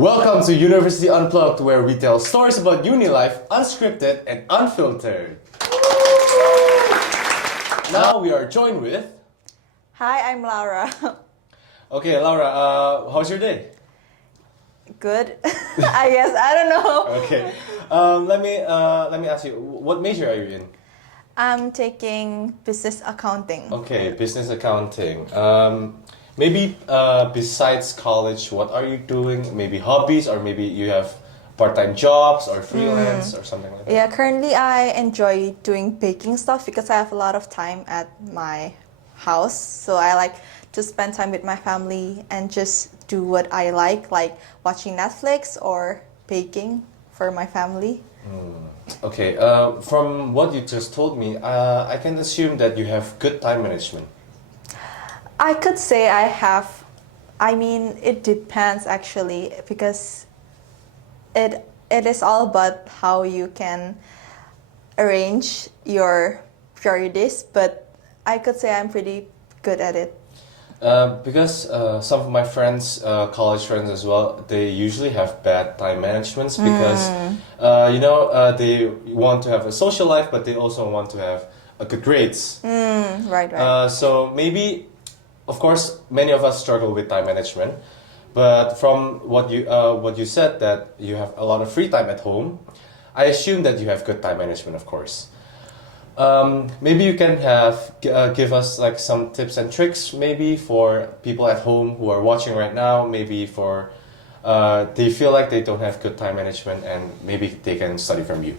Welcome to University Unplugged, where we tell stories about uni life, unscripted and unfiltered. Now we are joined with... Hi, I'm Laura. Okay, Laura, how's your day? Good. I guess, I don't know. Okay, let me ask you, what major are you in? I'm taking business accounting. Okay, business accounting. Maybe besides college, what are you doing? Maybe hobbies, or maybe you have part-time jobs or freelance or something like that? Yeah, currently I enjoy doing baking stuff because I have a lot of time at my house. So I like to spend time with my family and just do what I like watching Netflix or baking for my family. Okay, from what you just told me, I can assume that you have good time management. I could say I have. I mean, it depends actually because it is all about how you can arrange your priorities, but I could say I'm pretty good at it. Because some of my friends, college friends as well, they usually have bad time managements because, they want to have a social life, but they also want to have good grades. Right. So maybe, of course, many of us struggle with time management, but from what you said that you have a lot of free time at home, I assume that you have good time management, of course. Maybe you can give us like some tips and tricks, maybe for people at home who are watching right now. Maybe for they feel like they don't have good time management, and maybe they can study from you.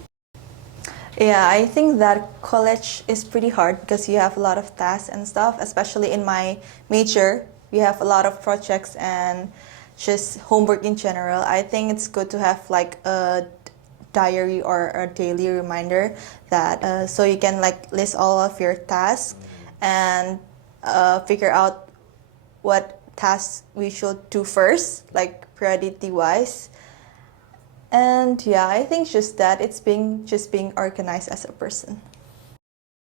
Yeah, I think that college is pretty hard because you have a lot of tasks and stuff, especially in my major. We have a lot of projects and just homework in general. I think it's good to have like a diary or a daily reminder that so you can like list all of your tasks and figure out what tasks we should do first, like priority wise. And yeah, I think just that it's being organized as a person.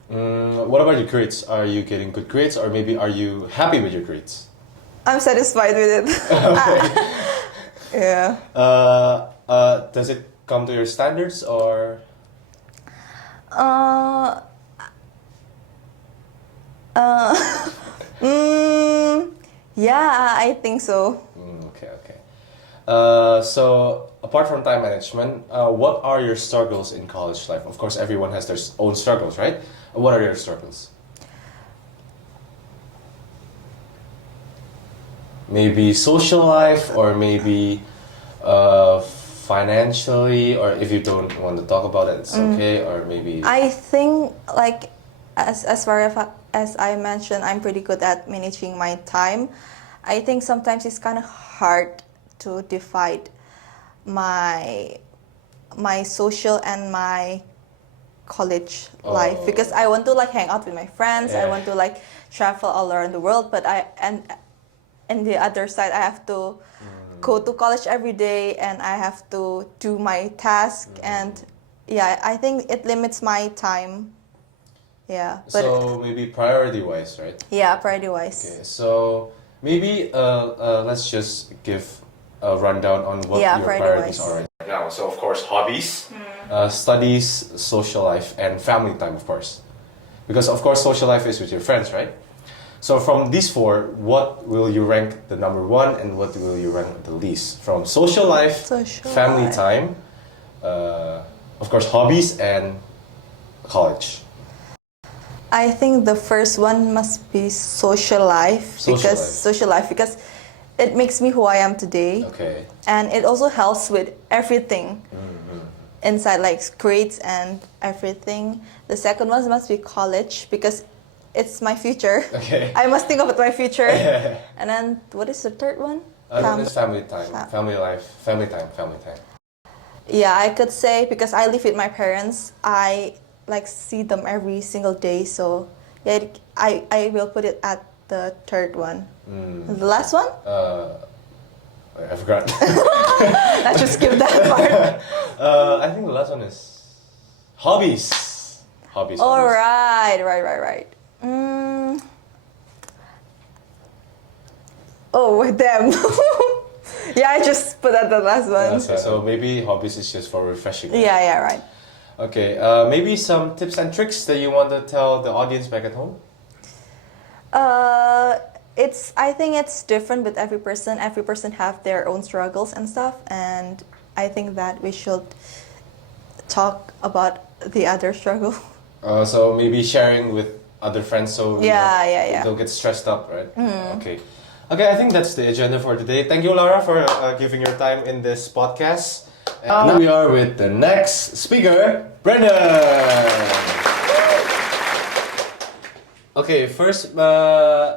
What about your grades? Are you getting good grades, or maybe are you happy with your grades? I'm satisfied with it. Yeah. Does it come to your standards, or? Uh, yeah, I think so. Okay. So apart from time management, what are your struggles in college life? Of course, everyone has their own struggles, right? What are your struggles? Maybe social life, or maybe financially, or if you don't want to talk about it, it's okay, or maybe... I think like as far as I mentioned, I'm pretty good at managing my time. I think sometimes it's kind of hard to divide my social and my college life because I want to like hang out with my friends. I want to like travel all around the world, but and the other side I have to go to college every day and I have to do my task and yeah, I think it limits my time. Yeah, but So maybe priority wise, right? yeah, priority wise. Okay, so maybe let's just give a rundown on what Yeah, your priority-wise. priorities are right now. So of course, hobbies, studies, social life, and family time, of course. Because of course, social life is with your friends, right? So from these four, what will you rank the number one, and what will you rank the least? From social life, Social family life. time, of course, hobbies, and college. I think the first one must be social life because it makes me who I am today. Okay. And it also helps with everything inside, like grades and everything. The second one must be college because it's my future. Okay. I must think about my future. And then what is the third one? Then it's family time, family life, family time. Yeah, I could say because I live with my parents, I like see them every single day. So yeah, I will put it at the third one. The last one? I forgot. Let's just skip that part. I think the last one is hobbies. Hobbies. All hobbies. right. Oh, damn. Yeah, I just put at the last one. So maybe hobbies is just for refreshing. Right? Yeah, right. Okay, maybe some tips and tricks that you want to tell the audience back at home? I think it's different with every person. Every person have their own struggles and stuff, and I think that we should talk about the other struggle. So maybe sharing with other friends so Yeah. don't get stressed up, right? Okay. Okay, I think that's the agenda for today. Thank you, Laura, for giving your time in this podcast. And now we are with the next speaker, Brendan. Okay, first,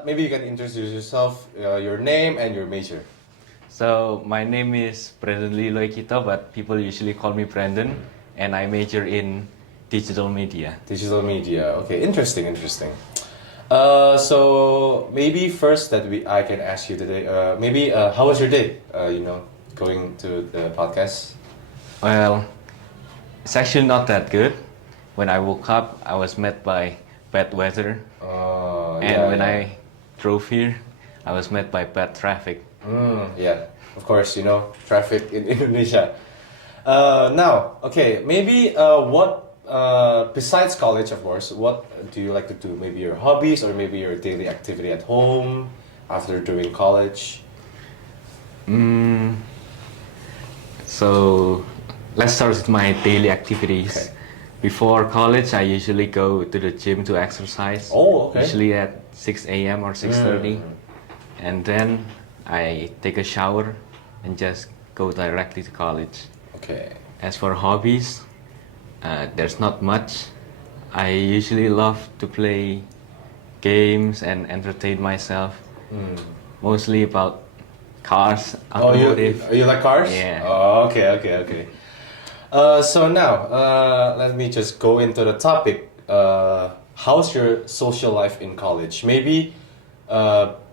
maybe you can introduce yourself, your name and your major. So my name is Brandon Lee Loikito, but people usually call me Brandon, and I major in digital media. Digital media. Okay, interesting. So maybe first that I can ask you today. Maybe how was your day? Going to the podcast. Well, it's actually not that good. When I woke up, I was met by bad weather, and when I drove here, I was met by bad traffic. Yeah, of course, traffic in Indonesia. Now, okay, maybe what besides college, of course, what do you like to do? Maybe your hobbies or maybe your daily activity at home after doing college? So let's start with my daily activities. Okay. Before college, I usually go to the gym to exercise. Oh, okay. Usually at 6 a.m. or 6:30. And then I take a shower and just go directly to college. Okay. As for hobbies, there's not much. I usually love to play games and entertain myself. Mostly about cars, automotive. You like cars? Yeah. Oh, okay. So now, let me just go into the topic. How's your social life in college? Maybe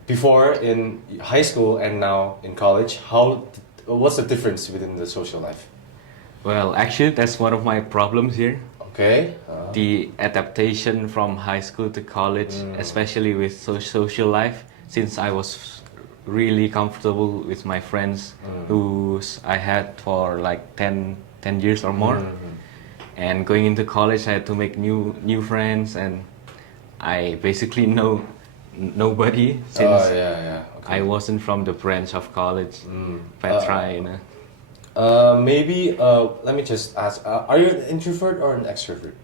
before in high school and now in college. What's the difference within the social life? Well, actually, that's one of my problems here. Okay. The adaptation from high school to college, especially with social life, since I was really comfortable with my friends who I had for like 10 years or more. And going into college, I had to make new friends, and I basically know nobody since Okay. I wasn't from the branch of college, Petra, Maybe let me just ask: are you an introvert or an extrovert?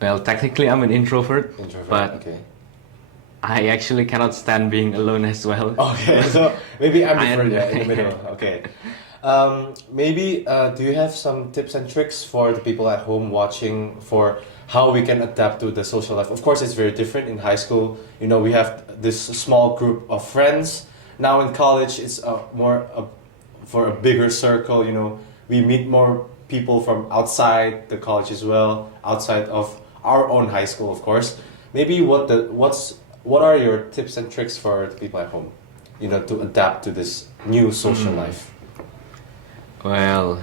Well, technically, I'm an introvert, but okay. I actually cannot stand being alone as well. Okay, so maybe I'm I different am- in the middle. Okay. Maybe do you have some tips and tricks for the people at home watching for how we can adapt to the social life? Of course, it's very different in high school. We have this small group of friends. Now in college, it's more for a bigger circle. We meet more people from outside the college as well, outside of our own high school, of course. Maybe what are your tips and tricks for the people at home? To adapt to this new social life. Well,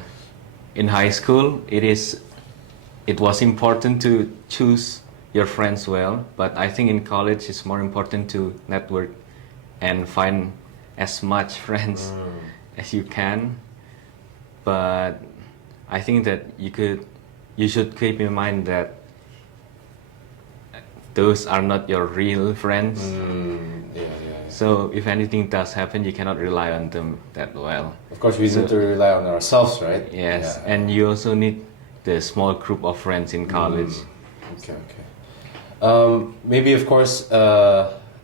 in high school, it was important to choose your friends well, but I think in college it's more important to network and find as much friends as you can. But I think that you should keep in mind that those are not your real friends. Yeah. So if anything does happen, you cannot rely on them that well. Of course, we need to rely on ourselves, right? Yes, Yeah. and you also need the small group of friends in college. Okay. Maybe of course,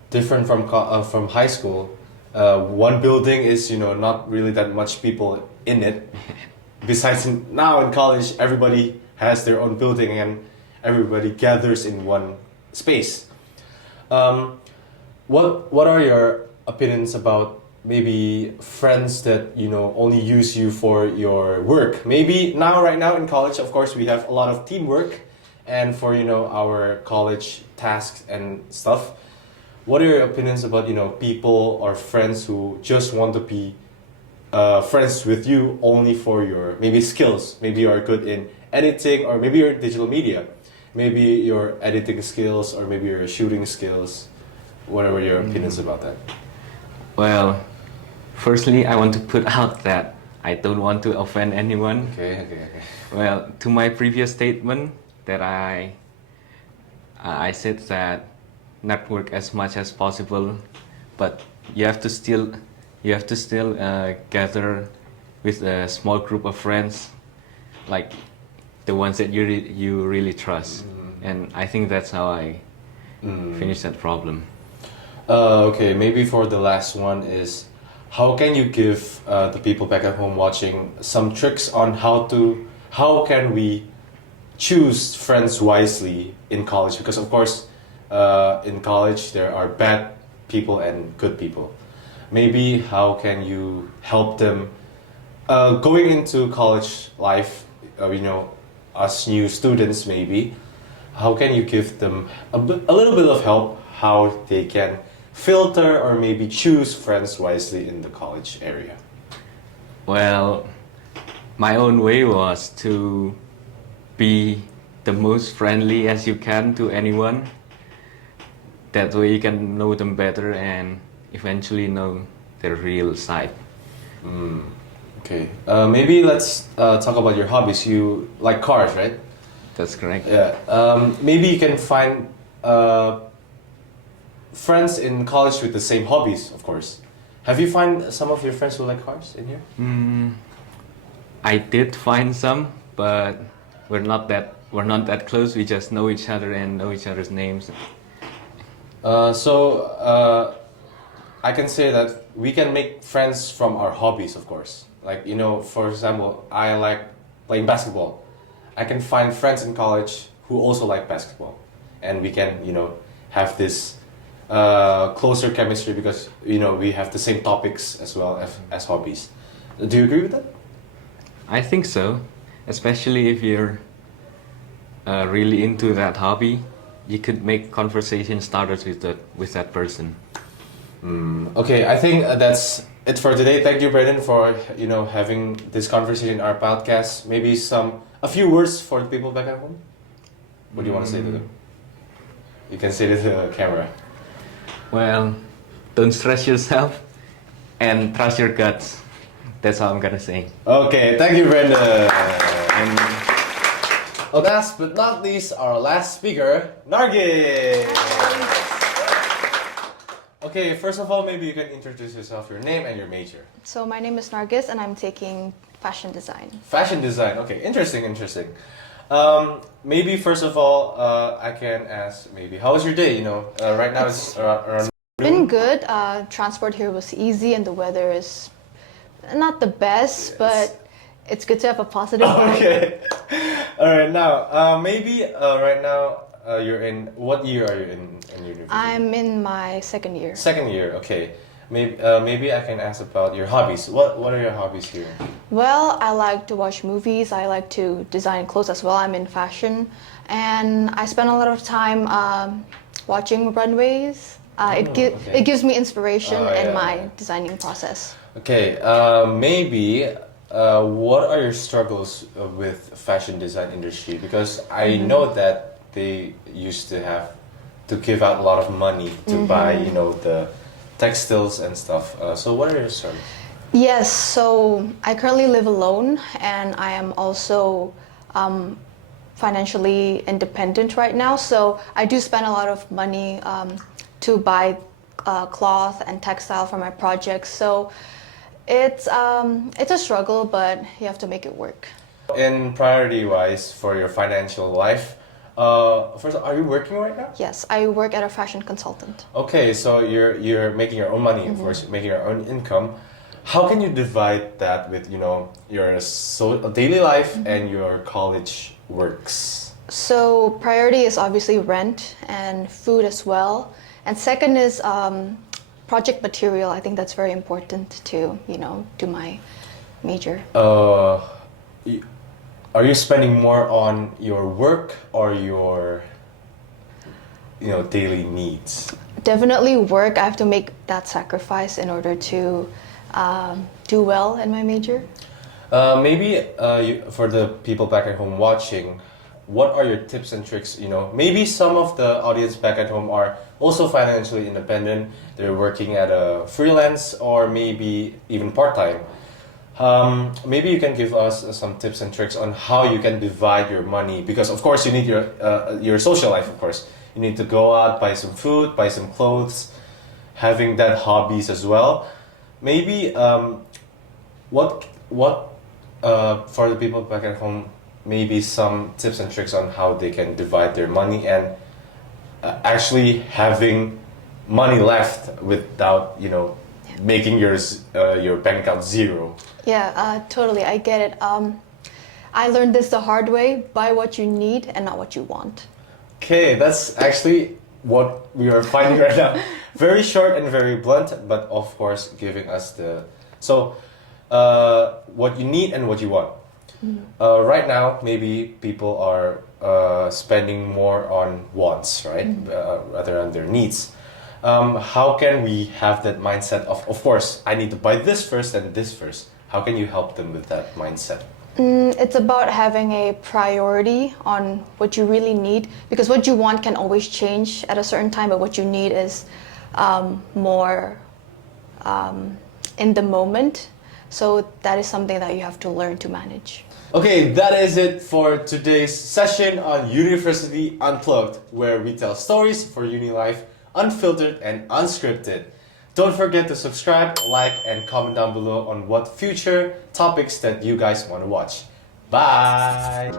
different from high school. One building is not really that much people in it. Besides, now in college, everybody has their own building and everybody gathers in one space. What are your opinions about maybe friends that only use you for your work? Maybe right now in college, of course, we have a lot of teamwork, and for our college tasks and stuff. What are your opinions about people or friends who just want to be friends with you only for your maybe skills? Maybe you are good in editing, or maybe you're digital media. Maybe your editing skills, or maybe your shooting skills. What are your opinions about that? Well, Firstly, I want to put out that I don't want to offend anyone. Okay. Well, to my previous statement that I said that network as much as possible, but you have to still gather with a small group of friends, like the ones that you really trust. And I think that's how I finish that problem. Okay, maybe for the last one is, how can you give the people back at home watching some tricks on how can we choose friends wisely in college? Because of course, in college there are bad people and good people. Maybe how can you help them going into college life? Us new students maybe. How can you give them a little bit of help how they can filter or maybe choose friends wisely in the college area? Well, my own way was to be the most friendly as you can to anyone. That way you can know them better and eventually know their real side. Okay, maybe let's talk about your hobbies. You like cars, right? That's correct. Yeah. Maybe you can find friends in college with the same hobbies, of course. Have you find some of your friends who like cars in here? I did find some, but we're not that close. We just know each other and know each other's names. So I can say that we can make friends from our hobbies, of course. Like, for example, I like playing basketball. I can find friends in college who also like basketball. And we can, have this closer chemistry because, we have the same topics as well as hobbies. Do you agree with that? I think so, especially if you're really into that hobby. You could make conversation starters with that person. Okay, I think that's it for today. Thank you, Brandon, for having this conversation in our podcast. Maybe a few words for the people back at home. What do you want to say to them? You can say it to the camera. Well, don't stress yourself and trust your guts. That's all I'm gonna say. Okay, thank you, Brandon. And last but not least, our last speaker, Nargis. Okay, first of all, maybe you can introduce yourself, your name and your major. So my name is Nargis and I'm taking fashion design. Fashion design. Okay, interesting. Maybe first of all, I can ask maybe how was your day? Right now it's around. Been good. Transport here was easy and the weather is not the best, but it's good to have a positive vibe. Okay. All right. Now, maybe right now you're in what year are you in university? I'm in my second year. Second year. Okay. Maybe I can ask about your hobbies. What are your hobbies here? Well, I like to watch movies. I like to design clothes as well. I'm in fashion, and I spend a lot of time watching runways. It gives me inspiration in my designing process. Okay, maybe what are your struggles with fashion design industry? Because I know that they used to have to give out a lot of money to buy, the textiles and stuff. So what are your struggles? Yes, so I currently live alone, and I am also financially independent right now. So I do spend a lot of money to buy cloth and textile for my projects. So it's a struggle, but you have to make it work. In priority-wise for your financial life, first, are you working right now? Yes, I work at a fashion consultant. Okay, so you're making your own money, of course, making your own income. How can you divide that with your daily life and your college works? So priority is obviously rent and food as well, and second is project material. I think that's very important to do my major. Are you spending more on your work or your daily needs? Definitely work. I have to make that sacrifice in order to do well in my major. Maybe for the people back at home watching, what are your tips and tricks? Maybe some of the audience back at home are also financially independent. They're working at a freelance or maybe even part-time. Maybe you can give us some tips and tricks on how you can divide your money, because of course you need your social life. Of course, you need to go out, buy some food, buy some clothes, having that hobbies as well. Maybe what for the people back at home, maybe some tips and tricks on how they can divide their money and actually having money left without making your bank account zero. Yeah, totally. I get it. I learned this the hard way: buy what you need and not what you want. Okay, that's actually what we are finding right now. Very short and very blunt, but of course giving us what you need and what you want. Right now, maybe people are spending more on wants, right, rather than their needs. How can we have that mindset of course, I need to buy this first and this first? How can you help them with that mindset? It's about having a priority on what you really need, because what you want can always change at a certain time, but what you need is more in the moment. So that is something that you have to learn to manage. Okay, that is it for today's session on University Unplugged, where we tell stories for uni life, unfiltered and unscripted. Don't forget to subscribe, like, and comment down below on what future topics that you guys want to watch. Bye!